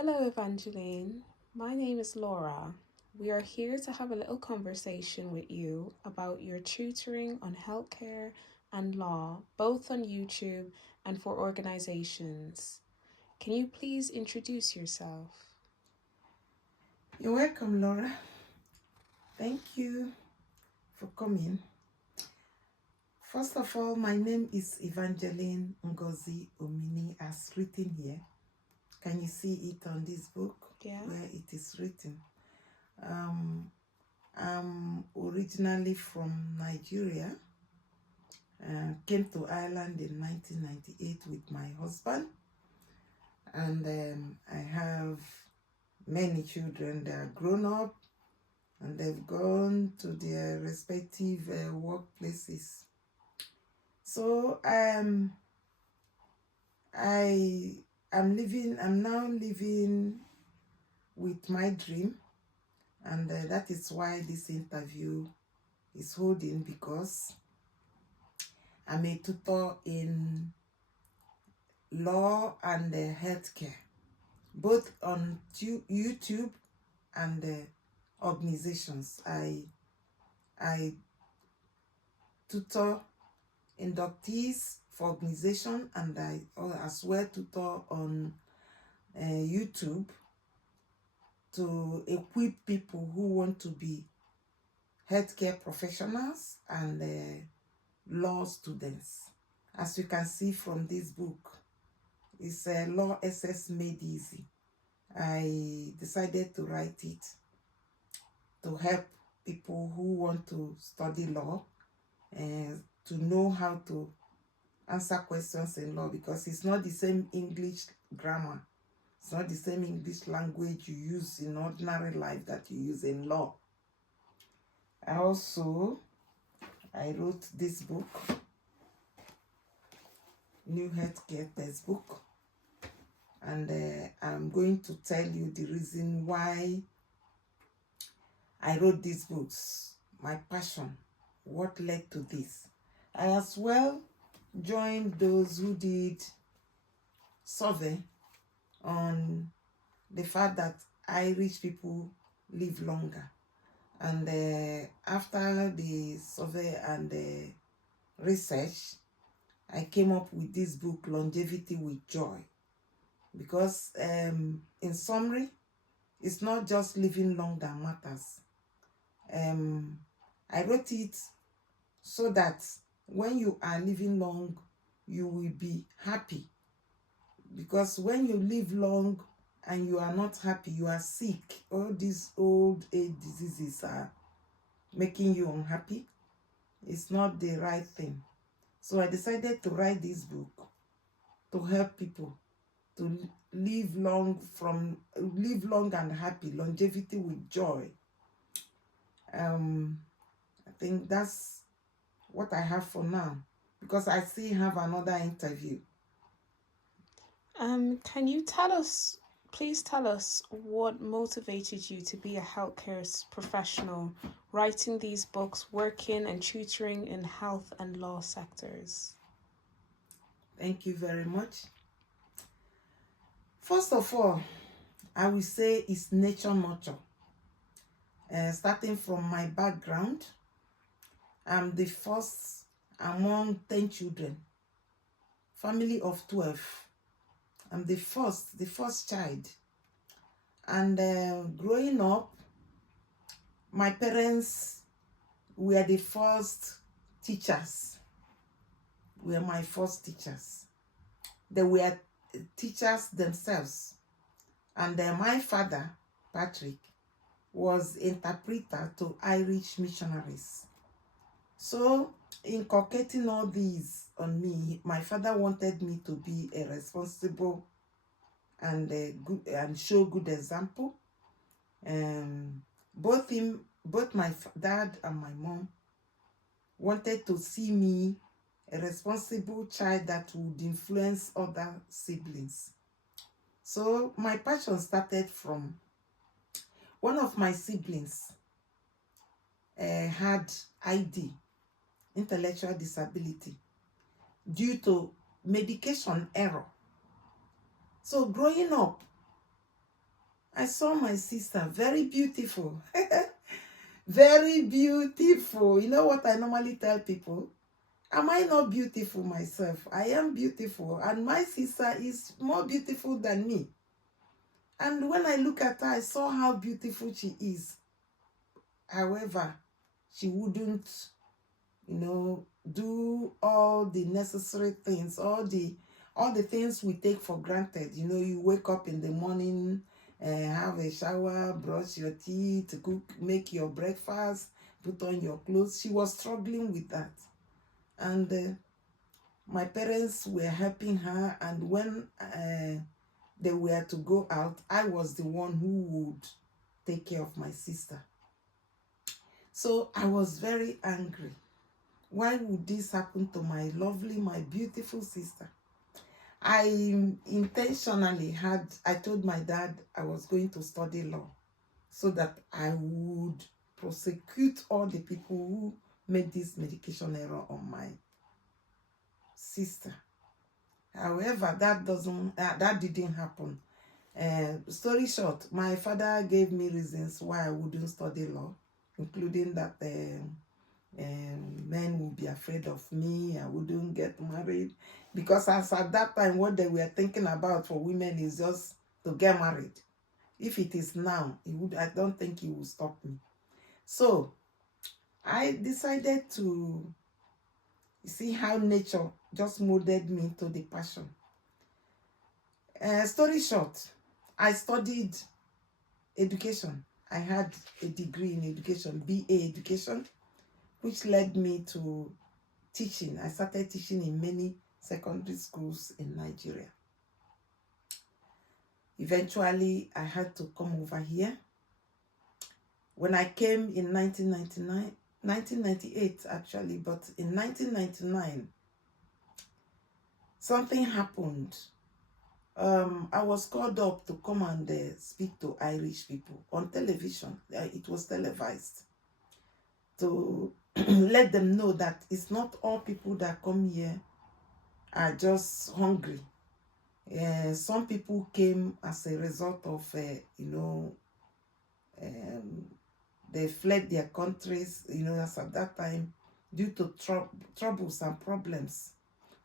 Hello, Evangeline. My name is Laura. We are here to have a little conversation with you about your tutoring on healthcare and law, both on YouTube and for organizations. Can you please introduce yourself? You're welcome, Laura. Thank you for coming. First of all, my name is Evangeline Ngozi Omini, as written here. Can you see it on this book? Yeah. Where it is written? I'm originally from Nigeria. Came to Ireland in 1998 with my husband, and I have many children. They are grown up and they've gone to their respective workplaces. So I'm now living with my dream, and that is why this interview is holding, because I'm a tutor in law and healthcare, both on YouTube and organizations. I tutor inductees for organization, and I as well tutor on YouTube to equip people who want to be healthcare professionals and law students. As you can see from this book, it's Law SS Made Easy. I decided to write it to help people who want to study law and to know how to answer questions in law, because it's not the same English grammar. It's not the same English language you use in ordinary life that you use in law. I wrote this book, New Healthcare Textbook, and I'm going to tell you the reason why I wrote these books, my passion, what led to this. I as well joined those who did survey on the fact that Irish people live longer. And after the survey and the research, I came up with this book, Longevity with Joy. Because in summary, it's not just living long that matters. I wrote it so that when you are living long, you will be happy. Because when you live long and you are not happy, you are sick, all these old age diseases are making you unhappy. It's not the right thing. So I decided to write this book to help people to live long and happy, longevity with joy. I think that's what I have for now, because I still have another interview. Can you please tell us what motivated you to be a healthcare professional, writing these books, working and tutoring in health and law sectors? Thank you very much. First of all, I will say it's nature nurture. Starting from my background, I'm the first among 10 children, family of 12. I'm the first child. And growing up, my parents were the first teachers. Were my first teachers. They were teachers themselves. And my father, Patrick, was interpreter to Irish missionaries. So, inculcating all these on me, my father wanted me to be a responsible and good and show good example. Both my dad and my mom wanted to see me a responsible child that would influence other siblings. So my passion started from one of my siblings had ID, intellectual disability, due to medication error. So growing up, I saw my sister, very beautiful. Very beautiful. You know what I normally tell people? Am I not beautiful myself? I am beautiful, and my sister is more beautiful than me. And when I look at her, I saw how beautiful she is. However, she wouldn't, do all the necessary things, all the things we take for granted. You wake up in the morning, have a shower, brush your teeth, cook, make your breakfast, put on your clothes. She was struggling with that. And my parents were helping her, and when they were to go out, I was the one who would take care of my sister. So I was very angry. Why would this happen to my lovely, my beautiful sister? I intentionally I told my dad I was going to study law so that I would prosecute all the people who made this medication error on my sister. However, that didn't happen. Story short, my father gave me reasons why I wouldn't study law, including that men would be afraid of me, I wouldn't get married, because as at that time what they were thinking about for women is just to get married. If it is now, I don't think he will stop me. So I decided to see how nature just molded me to the passion. Story short, I studied education. I had a degree in education, BA education, which led me to teaching. I started teaching in many secondary schools in Nigeria. Eventually, I had to come over here. When I came in 1998 actually, but in 1999, something happened. I was called up to come and speak to Irish people on television. It was televised, to let them know that it's not all people that come here are just hungry. Some people came as a result of, they fled their countries, as at that time, due to troubles and problems,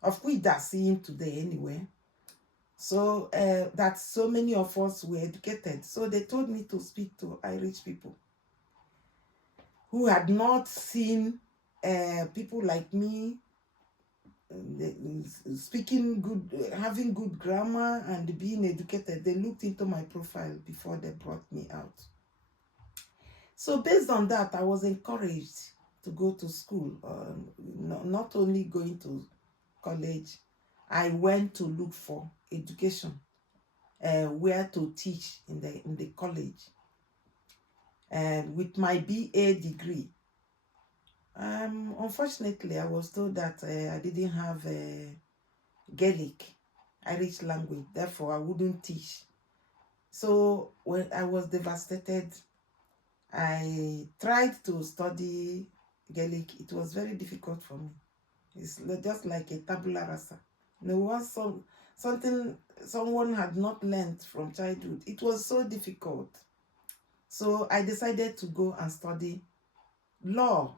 of which they're seeing today anyway. So that so many of us were educated. So they told me to speak to Irish people who had not seen people like me speaking good, having good grammar and being educated. They looked into my profile before they brought me out. So based on that, I was encouraged to go to school. Not only going to college, I went to look for education, where to teach in the college. And with my BA degree, unfortunately, I was told that I didn't have Gaelic, Irish language, therefore I wouldn't teach. So when I was devastated, I tried to study Gaelic. It was very difficult for me. It's just like a tabula rasa. Once something someone had not learned from childhood, it was so difficult. So I decided to go and study law.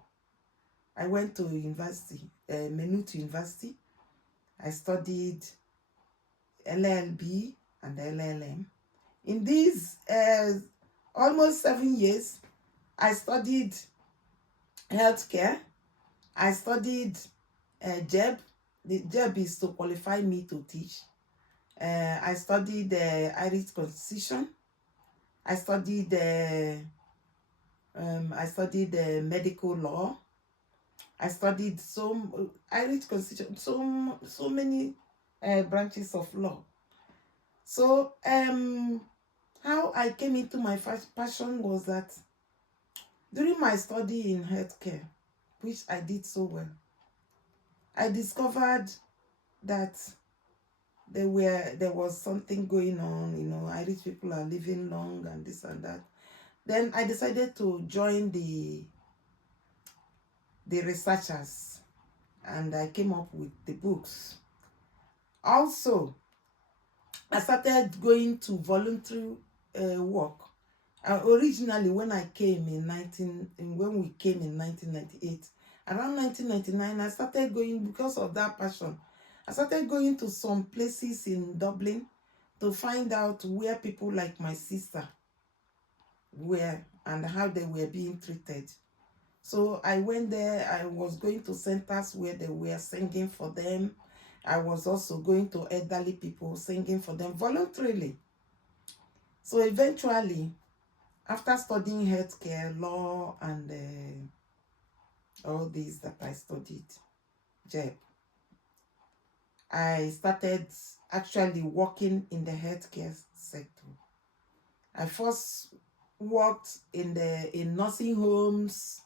I went to university, Maynooth University. I studied LLB and LLM. In these almost 7 years, I studied healthcare. I studied JEB. The JEB is to qualify me to teach. I studied the Irish Constitution. I studied medical law. I studied some Irish Constitution, so many branches of law. So how I came into my passion was that during my study in healthcare, which I did so well, I discovered that there was something going on. Irish people are living long and this and that. Then I decided to join the researchers, and I came up with the books. Also, I started going to voluntary work. Originally, when we came in 1998, around 1999, I started going, because of that passion, I started going to some places in Dublin to find out where people like my sister were and how they were being treated. So I went there. I was going to centers where they were singing for them. I was also going to elderly people, singing for them voluntarily. So eventually, after studying healthcare, law, and all these that I studied, JEB, I started actually working in the healthcare sector. I first worked in nursing homes,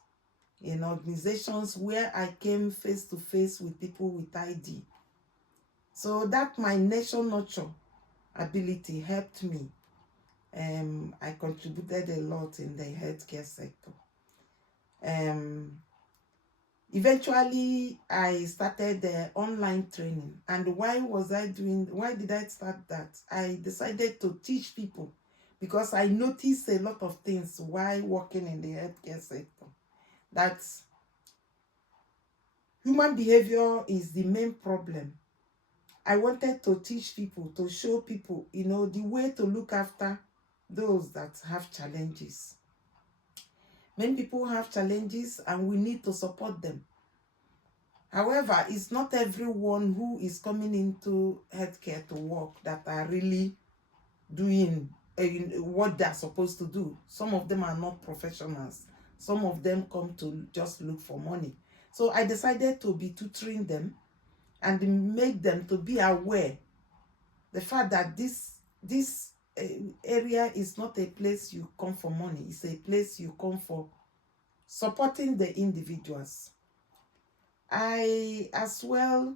in organizations where I came face to face with people with ID. So that my nation nurture ability helped me. I contributed a lot in the healthcare sector. Eventually, I started online training. And why did I start that? I decided to teach people because I noticed a lot of things while working in the healthcare sector. That human behavior is the main problem. I wanted to teach people, to show people, the way to look after those that have challenges. Many people have challenges and we need to support them. However, it's not everyone who is coming into healthcare to work that are really doing what they're supposed to do. Some of them are not professionals. Some of them come to just look for money. So I decided to be tutoring them and make them to be aware the fact that this area is not a place you come for money. It's a place you come for supporting the individuals. I as well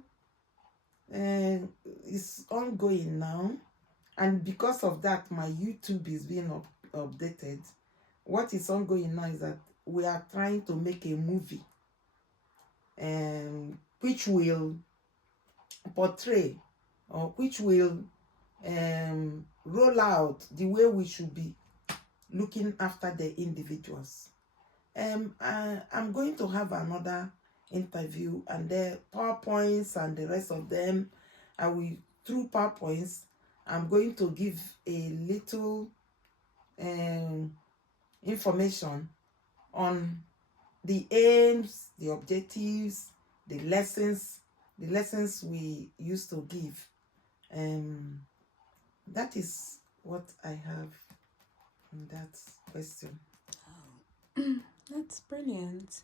is ongoing now, and because of that my YouTube is being updated. What is ongoing now is that we are trying to make a movie which will portray or which will roll out the way we should be looking after the individuals. I'm going to have another interview, and the PowerPoints and the rest of them, through PowerPoints, I'm going to give a little information on the aims, the objectives, the lessons we used to give. That is what I have in that question. That's brilliant.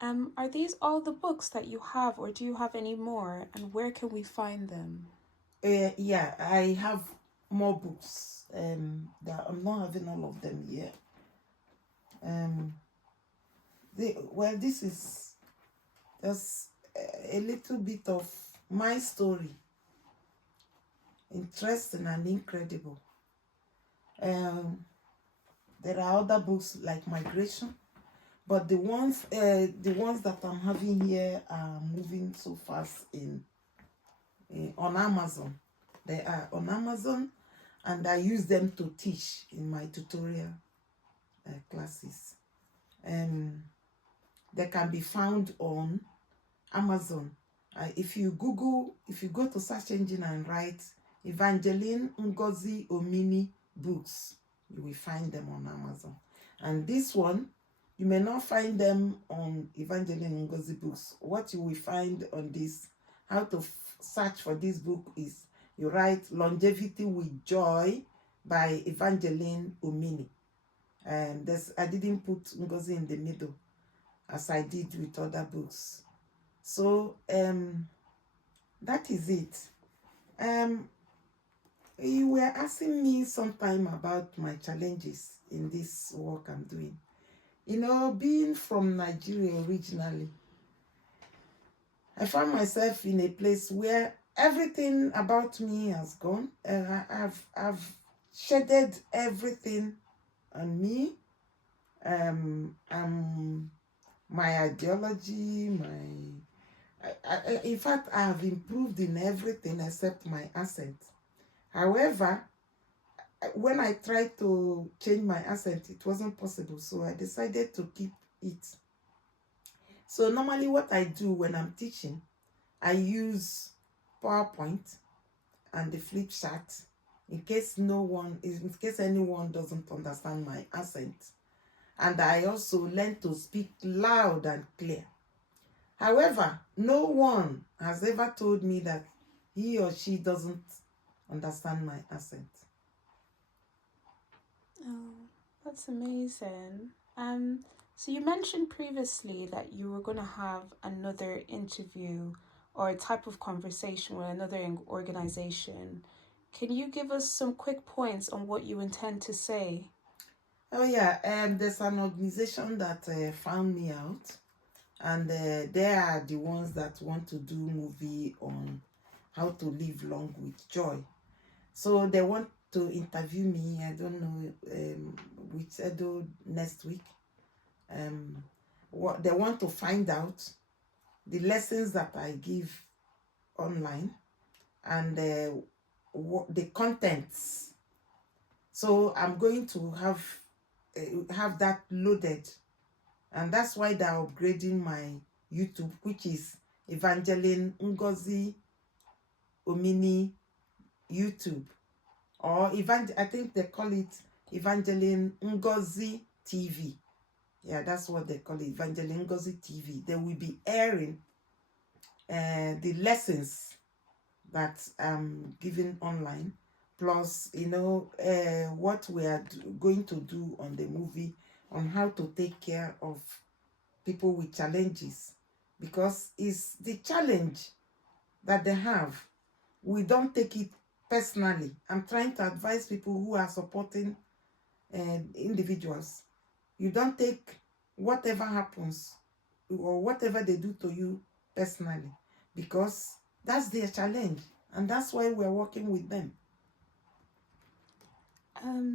Are these all the books that you have, or do you have any more? And where can we find them? Yeah, I have more books. That I'm not having all of them here. This is just a little bit of my story. Interesting and incredible. There are other books like Migration, but the ones that I'm having here are moving so fast on Amazon. They are on Amazon, and I use them to teach in my tutorial classes. They can be found on Amazon. If you go to search engine and write Evangeline Ngozi Omini books, you will find them on Amazon. And this one, you may not find them on Evangeline Ngozi books. What you will find on this, how to search for this book is you write Longevity with Joy by Evangeline Omini. And I didn't put Ngozi in the middle as I did with other books. So that is it. You were asking me sometime about my challenges in this work I'm doing. Being from Nigeria originally, I found myself in a place where everything about me has gone. I've shedded everything on me. My ideology, in fact, I have improved in everything except my accent. However, when I tried to change my accent, it wasn't possible. So I decided to keep it. So normally what I do when I'm teaching, I use PowerPoint and the flip chart in case anyone doesn't understand my accent. And I also learn to speak loud and clear. However, no one has ever told me that he or she doesn't understand my accent. Oh, that's amazing. So you mentioned previously that you were going to have another interview or a type of conversation with another organization. Can you give us some quick points on what you intend to say? Oh yeah, there's an organization that found me out, and they are the ones that want to do movie on how to live long with joy. So they want to interview me. I don't know which Edo next week. What they want to find out the lessons that I give online and what the contents. So I'm going to have that loaded, and that's why they're upgrading my YouTube, which is Evangeline Ngozi Omini YouTube, or I think they call it Evangeline Ngozi TV. Yeah, that's what they call it, Evangeline Ngozi TV. They will be airing the lessons that I'm giving online, plus what we are going to do on the movie on how to take care of people with challenges, because it's the challenge that they have. We don't take it personally. I'm trying to advise people who are supporting individuals. You don't take whatever happens or whatever they do to you personally, because that's their challenge, and that's why we're working with them.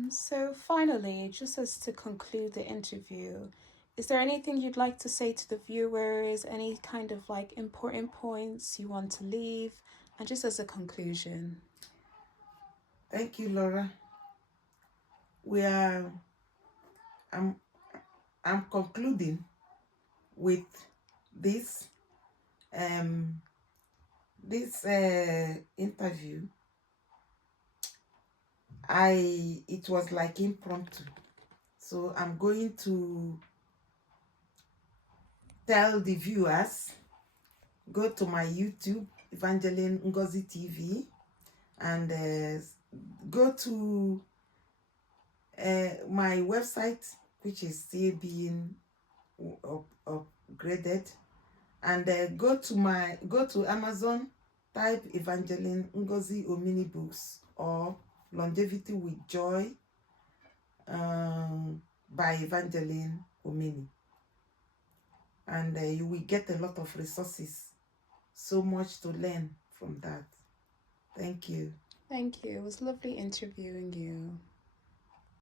So finally, just as to conclude the interview, is there anything you'd like to say to the viewers? Any kind of like important points you want to leave? And just as a conclusion. Thank you, Laura. I'm concluding with this interview. It was like impromptu. So I'm going to tell the viewers, go to my YouTube, Evangeline Ngozi TV, and go to my website, which is still being upgraded, and go to Amazon, type Evangeline Ngozi Omini books or Longevity with Joy by Evangeline Omini, and you will get a lot of resources, so much to learn from that. Thank you. Thank you. It was lovely interviewing you.